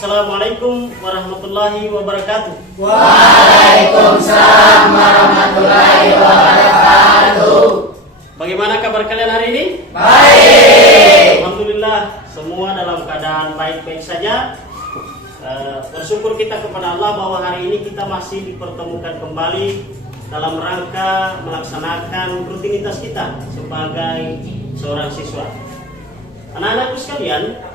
Assalamualaikum warahmatullahi wabarakatuh. Waalaikumsalam warahmatullahi wabarakatuh. Bagaimana kabar kalian hari ini? Baik. Alhamdulillah, semua dalam keadaan baik-baik saja. Bersyukur kita kepada Allah bahwa hari ini kita masih dipertemukan kembali dalam rangka melaksanakan rutinitas kita sebagai seorang siswa. Anak-anakku sekalian,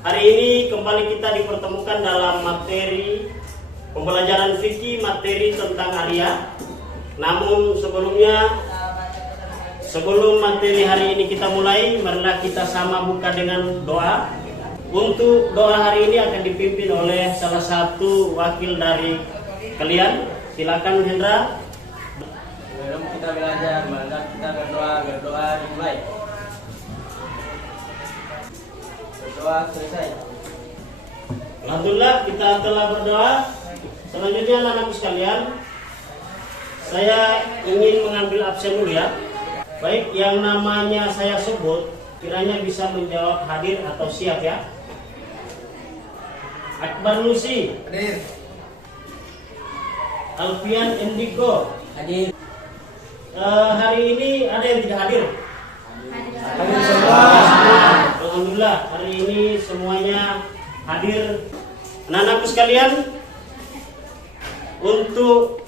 hari ini kembali kita dipertemukan dalam materi pembelajaran fikih, materi tentang Arya. Namun sebelum materi hari ini kita mulai, marilah kita sama buka dengan doa. Untuk doa hari ini akan dipimpin oleh salah satu wakil dari kalian. Silakan Hendra. Sebelum kita belajar, maka kita berdoa dimulai. Berdoa selesai. Alhamdulillah kita telah berdoa. Selanjutnya anak-anakku sekalian, saya ingin mengambil absen dulu ya. Baik, yang namanya saya sebut kiranya bisa menjawab hadir atau siap ya. Akbar Nusi, Hadir. Alfian Indigo. Hadir. Hari ini ada yang tidak hadir? Hadir semua. Alhamdulillah hari ini semuanya hadir. Anak-anakku sekalian, untuk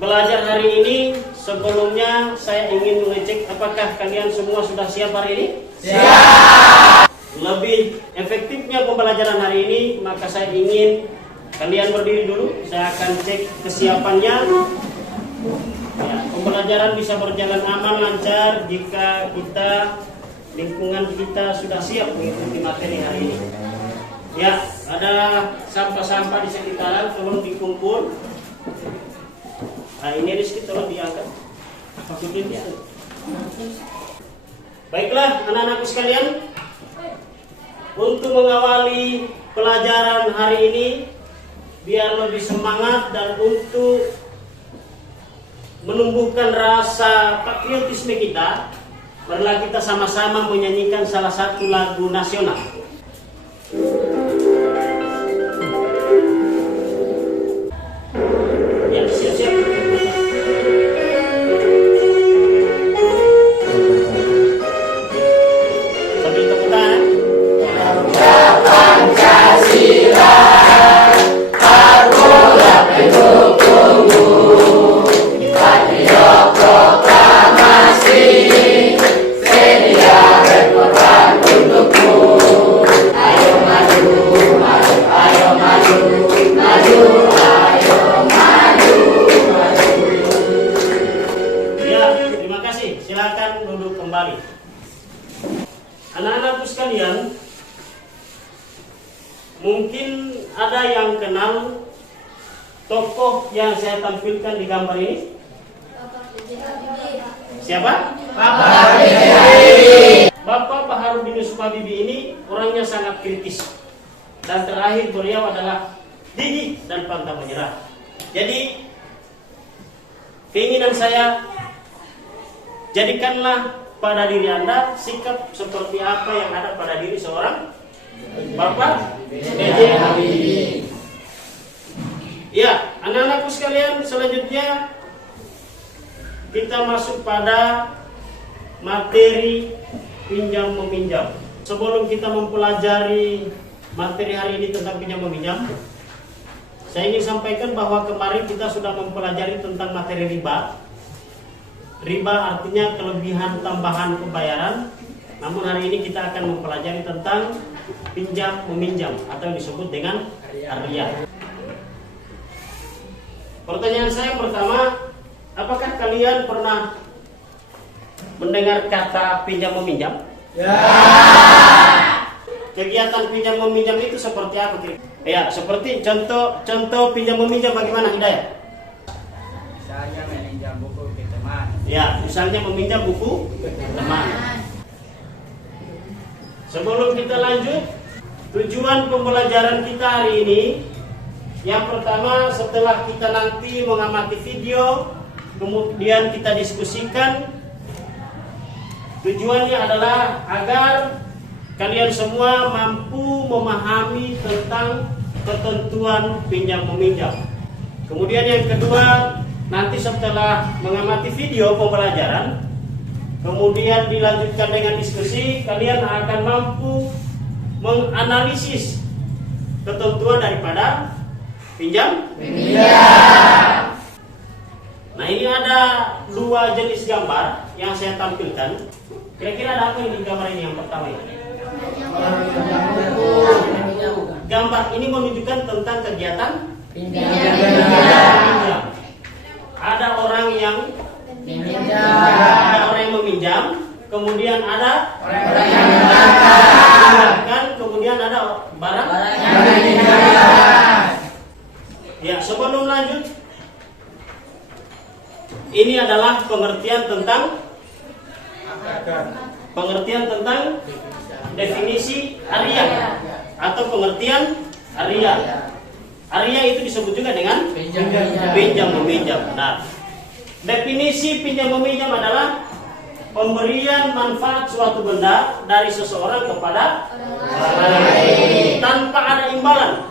belajar hari ini sebelumnya saya ingin mengecek apakah kalian semua sudah siap hari ini? Siap. Lebih efektifnya pembelajaran hari ini, maka saya ingin kalian berdiri dulu. Saya akan cek kesiapannya. Ya, pembelajaran bisa berjalan aman, lancar jika lingkungan kita sudah siap mengikuti materi hari ini. Ya, ada sampah-sampah di sekitaran, tolong dikumpul. Nah, ini Rizky tolong diangkat. Ya. Baiklah, anak-anakku sekalian, untuk mengawali pelajaran hari ini biar lebih semangat dan untuk menumbuhkan rasa patriotisme kita, marilah kita sama-sama menyanyikan salah satu lagu nasional. Ya, siap-siap. Sambil tepuk tangan. Pancasila, Pagoda pendukungmu, Patriot proklamasi, sedia berkorban untukmu. Ayo maju, maju, ayo maju, maju, ayo maju, maju. Ya, terima kasih. Silakan duduk kembali. Anak-anakku sekalian, mungkin ada yang kenal tokoh yang saya tampilkan di gambar ini. Siapa? Bapak Habibie. Bapak Baharudin Yusuf Habibie ini orangnya sangat kritis. Dan terakhir beliau adalah gigih dan pantang menyerah. Jadi keinginan saya, jadikanlah pada diri Anda sikap seperti apa yang ada pada diri seorang Bapak B.J. Habibie. Ya, anak-anakku sekalian, selanjutnya kita masuk pada materi pinjam meminjam. Sebelum kita mempelajari materi hari ini tentang pinjam meminjam, saya ingin sampaikan bahwa kemarin kita sudah mempelajari tentang materi riba. Riba artinya kelebihan tambahan pembayaran. Namun hari ini kita akan mempelajari tentang pinjam meminjam atau yang disebut dengan Arya. Pertanyaan saya pertama, apakah kalian pernah mendengar kata pinjam meminjam? Ya. Kegiatan pinjam meminjam itu seperti apa? Ya, seperti contoh pinjam meminjam bagaimana, Hidayat? Misalnya meminjam buku ke teman. Ya, misalnya meminjam buku teman. Sebelum kita lanjut, tujuan pembelajaran kita hari ini, yang pertama setelah kita nanti mengamati video, kemudian kita diskusikan, tujuannya adalah agar kalian semua mampu memahami tentang ketentuan pinjam meminjam. Kemudian yang kedua, nanti setelah mengamati video pembelajaran, kemudian dilanjutkan dengan diskusi, kalian akan mampu menganalisis ketentuan daripada pinjam meminjam. Nah, ini ada dua jenis gambar yang saya tampilkan. Kira-kira ada apa di gambar ini? Yang pertama ini, gambar ini menunjukkan tentang kegiatan pinjam. Ada orang yang meminjam, kemudian ada orang yang meminjamkan, kemudian ada barang yang diminjam. Ya, sebelum lanjut, ini adalah pengertian tentang definisi Arya atau pengertian Arya. Arya itu disebut juga dengan pinjam meminjam. Nah, definisi pinjam meminjam adalah pemberian manfaat suatu benda dari seseorang kepada orang lain tanpa ada imbalan.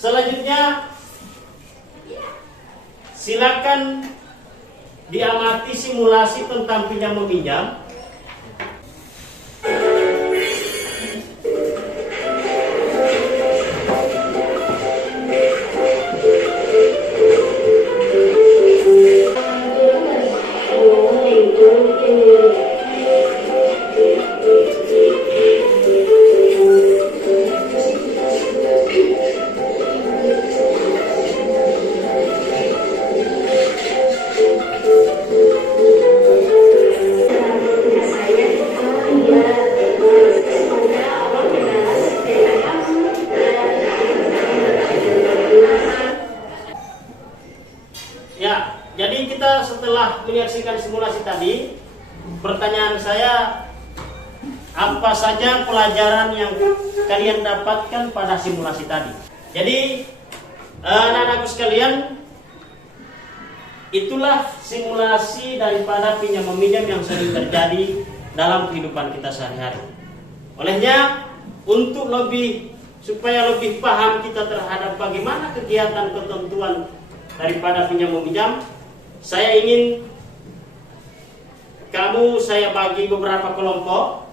Selanjutnya, silakan diamati simulasi tentang pinjam meminjam. Ya, jadi kita setelah menyaksikan simulasi tadi, pertanyaan saya, apa saja pelajaran yang kalian dapatkan pada simulasi tadi? Jadi, anak-anakku sekalian, itulah simulasi daripada pinjam meminjam yang sering terjadi dalam kehidupan kita sehari-hari. Olehnya, untuk supaya lebih paham kita terhadap bagaimana kegiatan ketentuan daripada pinjam meminjam, saya ingin saya bagi beberapa kelompok.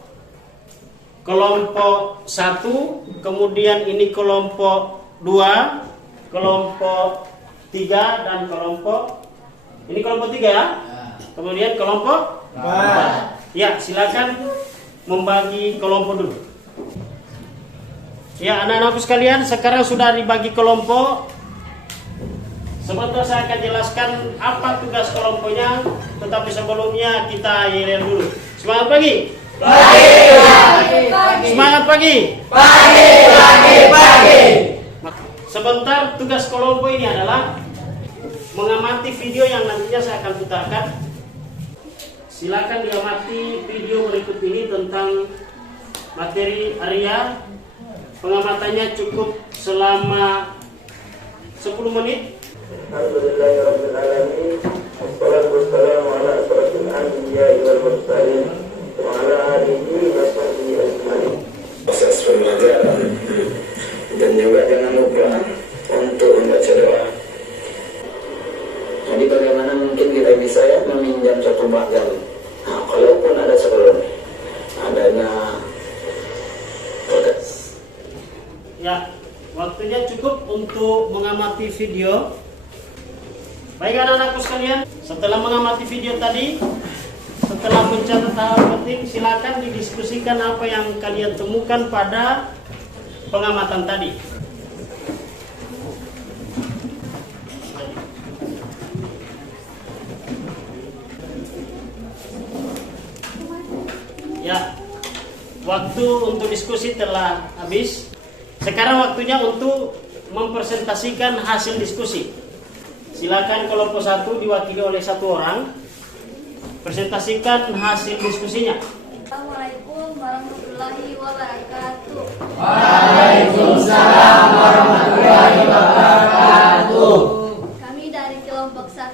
Kelompok 1, kemudian ini kelompok 2, kelompok 3, dan kelompok 3 ya. Kemudian kelompok 4. Ya, silakan membagi kelompok dulu. Ya, anak-anakku sekalian, sekarang sudah dibagi kelompok. Sebentar saya akan jelaskan apa tugas kelompoknya, tetapi sebelumnya kita yel dulu. Semangat pagi. Pagi. Semangat pagi. Pagi. Sebentar, tugas kelompok ini adalah mengamati video yang nantinya saya akan putarkan. Silakan diamati video berikut ini tentang materi Arya. Pengamatannya cukup selama 10 menit. Alhamdulillahirrahmanirrahim. Wassalatu wassalamu ala asrafil anbiya'i wal mursalin wa ala alihi wa sahbihi ajma'in. Proses pembelajaran dan juga jangan lupa untuk membaca doa. Jadi bagaimana mungkin kita bisa meminjam satu bagan? Nah, kalaupun ada sebelum adanya protes. Ya, waktunya cukup untuk mengamati video. Baik anak-anakku sekalian, setelah mengamati video tadi, setelah mencatat hal penting, silakan didiskusikan apa yang kalian temukan pada pengamatan tadi. Ya, waktu untuk diskusi telah habis. Sekarang waktunya untuk mempresentasikan hasil diskusi. Silakan kelompok 1 diwakili oleh 1 orang. Presentasikan hasil diskusinya. Assalamualaikum warahmatullahi wabarakatuh. Waalaikumsalam warahmatullahi wabarakatuh. Kami dari kelompok 1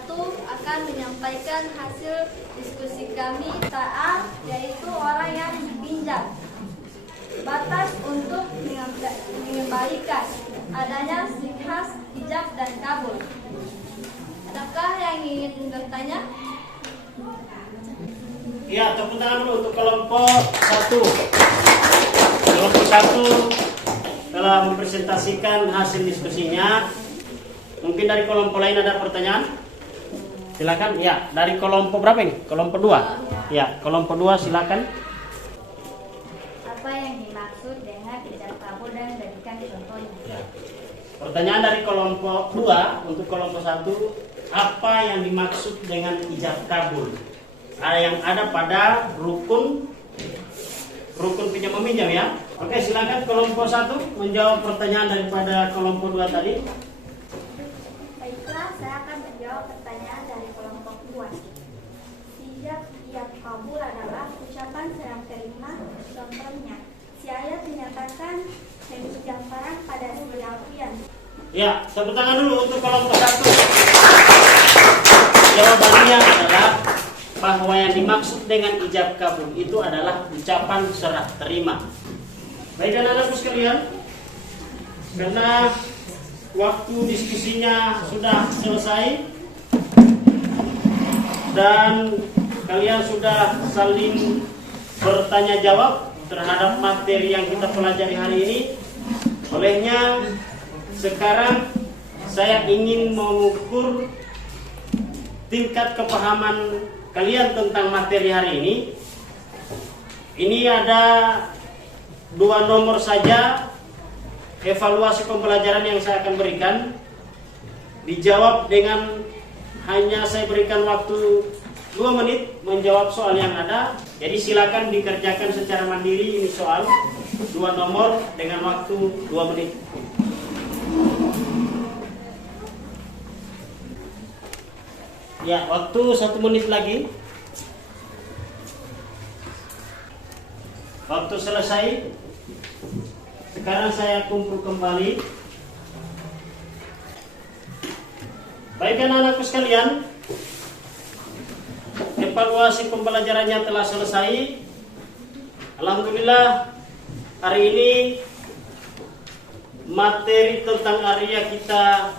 akan menyampaikan hasil diskusi kami soal yaitu orang yang dipinjam. adanya khas ijab dan kabul. Adakah yang ingin bertanya? Ya, tepuk tangan dulu untuk kelompok 1. Kelompok 1 telah mempresentasikan hasil diskusinya. Mungkin dari kelompok lain ada pertanyaan? Silakan. Ya, dari kelompok berapa ini? Kelompok 2. Ya, kelompok 2 silakan. Apa yang dimaksud dengan ijab kabul dan berikan contohnya? Pertanyaan dari kelompok 2 untuk kelompok 1, apa yang dimaksud dengan ijab kabul? Yang ada pada rukun pinjam meminjam ya. Oke, silakan kelompok 1 menjawab pertanyaan daripada kelompok 2 tadi. Baiklah, saya akan menjawab pertanyaan dari kelompok 2. Ijab kabul adalah ucapan serah terima. Contohnya, si ayat dinyatakan meminjam barang pada si alfian. Ya, tepuk tangan dulu untuk kelompok 1. Jawabannya adalah bahwa yang dimaksud dengan ijab kabul itu adalah ucapan serah terima. Baik anak-anakku sekalian, karena waktu diskusinya sudah selesai dan kalian sudah saling bertanya jawab terhadap materi yang kita pelajari hari ini, olehnya sekarang saya ingin mengukur tingkat kepahaman kalian tentang materi hari ini. Ini ada 2 nomor saja evaluasi pembelajaran yang saya akan berikan. Dijawab dengan hanya saya berikan waktu 2 menit menjawab soal yang ada. Jadi silakan dikerjakan secara mandiri ini soal 2 nomor dengan waktu 2 menit. Ya, waktu 1 menit lagi. Waktu selesai. Sekarang saya kumpul kembali. Baik anak-anakku sekalian, evaluasi pembelajarannya telah selesai. Alhamdulillah, hari ini materi tentang Arya kita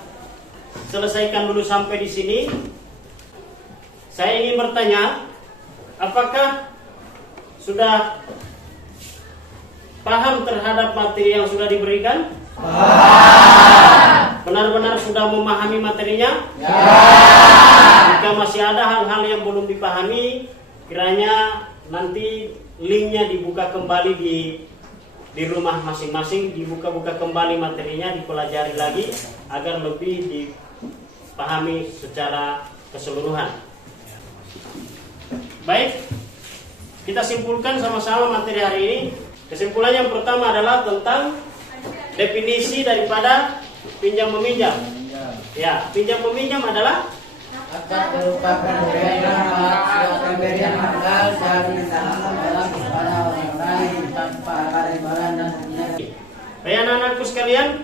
selesaikan dulu sampai di sini. Saya ingin bertanya, apakah sudah paham terhadap materi yang sudah diberikan? Benar-benar sudah memahami materinya? Jika masih ada hal-hal yang belum dipahami, kiranya nanti linknya dibuka kembali di rumah masing-masing, dibuka-buka kembali materinya, dipelajari lagi agar lebih dipahami secara keseluruhan. Baik, kita simpulkan sama-sama materi hari ini. Kesimpulan yang pertama adalah tentang definisi daripada pinjam meminjam. Ya, pinjam meminjam adalah Akad berupa pemberian modal dan tangan dalam kepada orang lain tanpa ada imbalan dan pembinaan. Baik anak-anakku sekalian,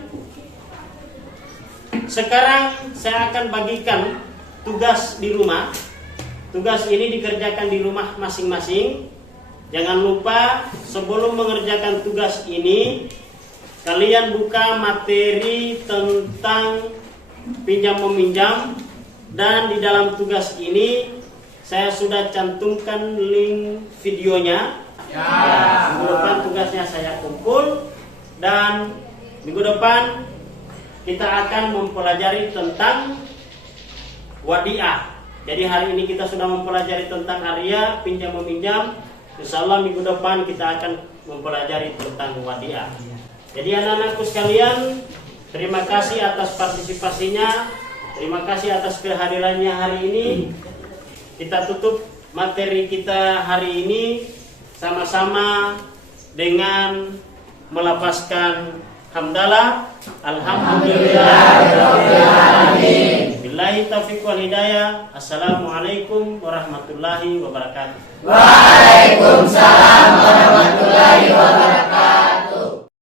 sekarang saya akan bagikan tugas di rumah. Tugas ini dikerjakan di rumah masing-masing. Jangan lupa sebelum mengerjakan tugas ini, kalian buka materi tentang pinjam meminjam, dan di dalam tugas ini saya sudah cantumkan link videonya. Minggu depan tugasnya saya kumpul, dan minggu depan kita akan mempelajari tentang wadiah. Jadi hari ini kita sudah mempelajari tentang Arya, pinjam meminjam. Insyaallah minggu depan kita akan mempelajari tentang wadiah. Jadi anak-anakku sekalian, terima kasih atas partisipasinya. Terima kasih atas kehadirannya hari ini. Kita tutup materi kita hari ini sama-sama dengan melafazkan hamdalah. Alhamdulillahirrahmanirrahim. Billahi taufiq wal hidayah. Assalamualaikum warahmatullahi wabarakatuh. Waalaikumsalam warahmatullahi wabarakatuh.